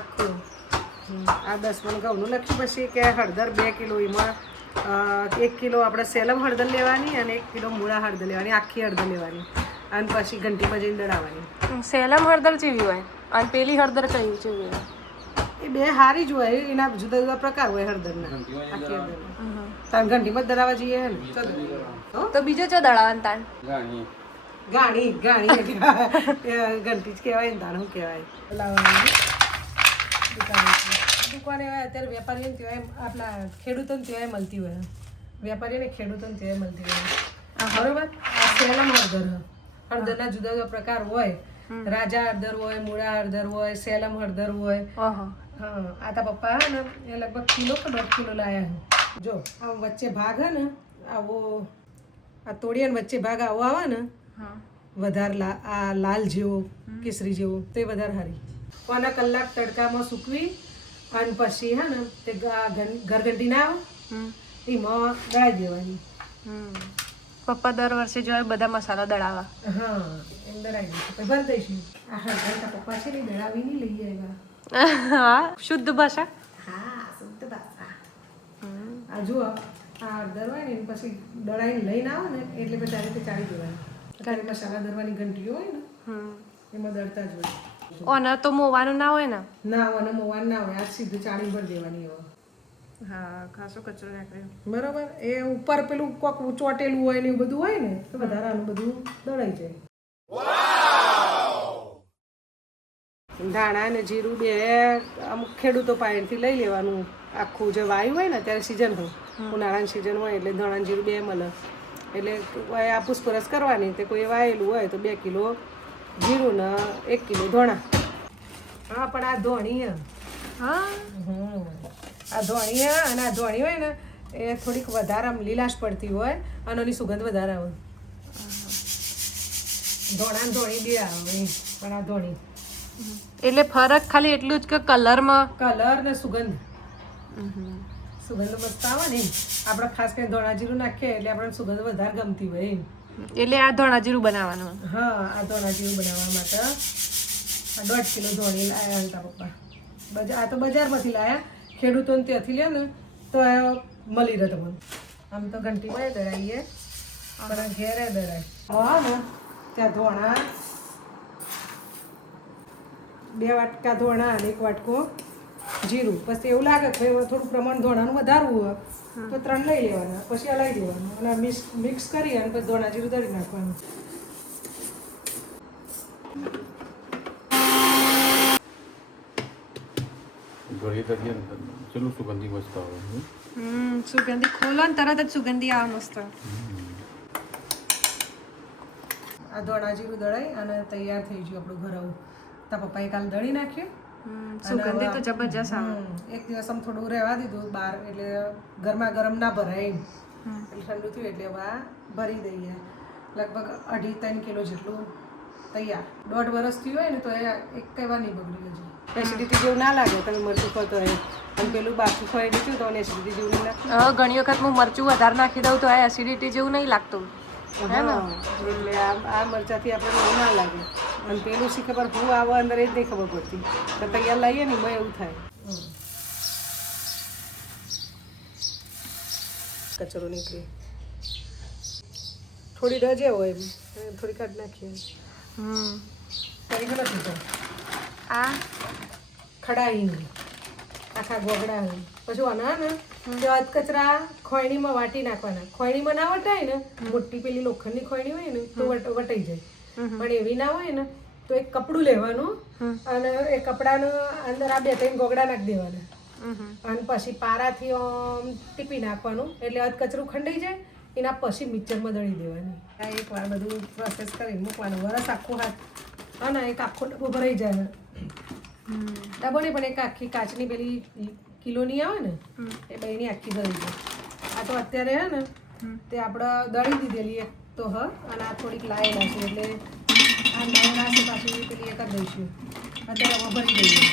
આખું આ 10 મણ ઘઉંનું લખ્યું. પછી કે હળદર 2 કિલો, એમાં 1 કિલો આપણે સેલમ હળદર લેવાની અને 1 કિલો મૂળા હળદર લેવાની, આખી હળદર લેવાની અને પછી ઘંટીમાં જઈને દળાવવાની. સેલમ હળદર જેવી હોય અને પેલી હળદર કઈ જેવી હોય? એ બે સારી જ હોય, એના જુદા જુદા પ્રકાર હોય હળદરના. આખી હળદરના તાન ઘંટીમાં જ દળાવવા જઈએ હે ને. તો બીજો ચો દળાવવાનું તાન? ઘાણી ઘંટી જ કહેવાય ને, તાણ શું કહેવાય. દુકાને હોય અત્યારે વેપારીઓને ત્યાં આપણા ખેડૂતોને ત્યાં મળતી હોય, વેપારીઓને ખેડૂતોને ત્યાં મળતી હોય. બરોબર. આ સેલમ હળદર, હળદરના જુદા જુદા પ્રકાર હોય. રાજા હળદર હોય, મૂળા હળદર હોય, સેલમ હળદર હોય. હા, આ તા પપ્પા હે ને એ લગભગ કિલો કે 1.5 કિલો લાયા છે. જો આ વચ્ચે ભાગ હે ને આવો, આ તોડિયાનો વચ્ચે ભાગ આવો આવે ને વધારે આ લાલ જેવો કેસરી જેવો, તે વધારે સારી. કોના કલાક તડકામાં સૂકવી અને પછી હે ને તે ઘરઘંટી ના આવે એમાં દળાઈ દેવાની. પપ્પા દર વર્ષે જો બધા મસાલા દળાવા. હા, એમ દળાઈ દઈશું પછી ભરી દઈશું. આ હળદર પપ્પા છે ને દળાવી નહીં લઈ આવ્યા. હા, શુદ્ધ ભાષા. હા, શુદ્ધ ભાષા. આ જુઓ આ હળદર હોય ને પછી દળાઈને લઈને આવે ને એટલે પછી આ રીતે ચાળી દેવાની. અત્યારે મસાલા દળવાની ઘંટીઓ હોય ને એમાં દળતા જ હોય. ઓને તો મોવાનું ના હોય ને? ના, અને મોવાનું ના હોય, આ સીધું ચાળી ભરી દેવાની હોય. હા, ખાસો કચરો નાખે. બરાબર. એ ઉપર પેલું કોક ચોટેલું હોય ને એવું બધું હોય ને તો વધારે આનું બધું દળાઈ જાય. ધાણા ને જીરું બે અમુક ખેડૂતો પાસેથી લઈ લેવાનું. આખું જે વાયુ હોય ને અત્યારે સિઝન હોય, ઉનાળાની સિઝન હોય એટલે ધાણા જીરું બે મળે. એટલે આ પૂછપરછ કરવાની. તે કોઈ વાયેલું હોય તો 2 કિલો જીરું ને 1 કિલો ધોણા. હા, પણ આ ધોણી હે. હા, આ ધોણી હે અને આ ધોણી હોય ને એ થોડીક વધારે આમ લીલાશ પડતી હોય અને એની સુગંધ વધારે આવે. ધોણા ને ધોણી બે આવે પણ આ ધોણી. એટલે ફરક ખાલી એટલું જ કે કલરમાં. કલર ને સુગંધ. સુગંધ મસ્ત આવે ને. આપણે ખાસ કરીને ધોણા જીરું નાખીએ એટલે આપણને સુગંધ વધારે ગમતી હોય એમ. એટલે આ ધોણા જીરું બનાવવાનું. હા, આ ધોણા જીરું બનાવવા માટે આ 1.5 કિલો ધોણી લાયા હતા પપ્પા. આ તો બજારમાંથી લાયા, ખેડૂતોને ત્યાંથી લે ને તો મળી રહે તમને. આમ તો ઘંટીમાં દળાઈએ પણ ઘેરે દળાય. હા ને ત્યાં ધોણા 2 વાટકા ધોણા અને 1 વાટકો જીરું. પછી એવું લાગે કે થોડું પ્રમાણ ધોણાનું વધારવું હોય તો 3 લઈ લેવાના, પછી હલાવી દેવાનું અને મિક્સ કરી અને પછી ધોણા જીરું દળી નાખવાનું. ચલો સુગંધી મસ્ત આવે. સુગંધી ખોલો ને તરત જ સુગંધી આવે મસ્ત. આ ધોણા જીરું દળાઈ અને તૈયાર થઈ ગયું આપણું ઘર આવું. તા પપ્પાએ કાલ દળી નાખ્યું. સુગંધી તો જબરજસ્ત આવે. એક દિવસ આમ થોડું રહેવા દીધું બહાર એટલે ગરમા ગરમ ના ભરાય એમ. એટલે ઠંડુ થયું એટલે હવે આ ભરી દઈએ. લગભગ 2.5-3 કિલો જેટલું તૈયાર. 1.5 વર્ષ થયું હોય ને તો એ એક કઈ વાર નહીં બગડી હજી. એસિડિટી જેવું ના લાગે તમે મરચું ખાતો હોય અને પેલું બાકી ખાઈ દીધું તો એસિડિટી જેવું નહીં લાગતું. ઘણી વખત હું મરચું વધારે નાખી દઉં તો આ એસિડિટી જેવું નહીં લાગતું. એટલે આ મરચાથી આપણે એવું ના લાગે. અને પેલું શી ખબર હું આવો અંદર એ જ નહીં ખબર પડતી. તો તૈયાર લાવીએ ને એમાં એવું થાય. કચરો નીકળી થોડી રજે હોય થોડી કાઢ નાખીએ. કરી નથી તો આ ખડાઈ આખા ગોગડા હોય પછી આના ને કચરા ખોયણીમાં વાટી નાખવાના. ખોયણીમાં ના વટાય ને, મોટી પેલી લોખંડની ખોયણી હોય ને તો વટાઈ જાય. પણ એવી ના હોય ને તો એક કપડું લેવાનું અને એ કપડાનું અંદર આ 2-3 ગોગડા નાખી દેવાના અને પછી પારાથી ટીપી નાખવાનું એટલે અધ કચરું ખંડાઈ જાય. એના પછી મિક્સરમાં દળી દેવાની. આ એકવાર બધું પ્રોસેસ કરીને મૂકવાનું. વરસ આખું હાથ અને એક આખો ડબ્બો ભરાઈ જાય. ડબ્બો નહીં પણ એક આખી કાચની પેલી કિલોની આવે ને એ બેની આખી દળી જાય. આ તો અત્યારે હે ને તે આપણે દળી દીધેલી એક તો અને આ થોડીક લાયેલા છે એટલે આ લાયેલા છે પાછી પેલી એક જ દઈશું. અત્યારે હવે ભરી દઈએ.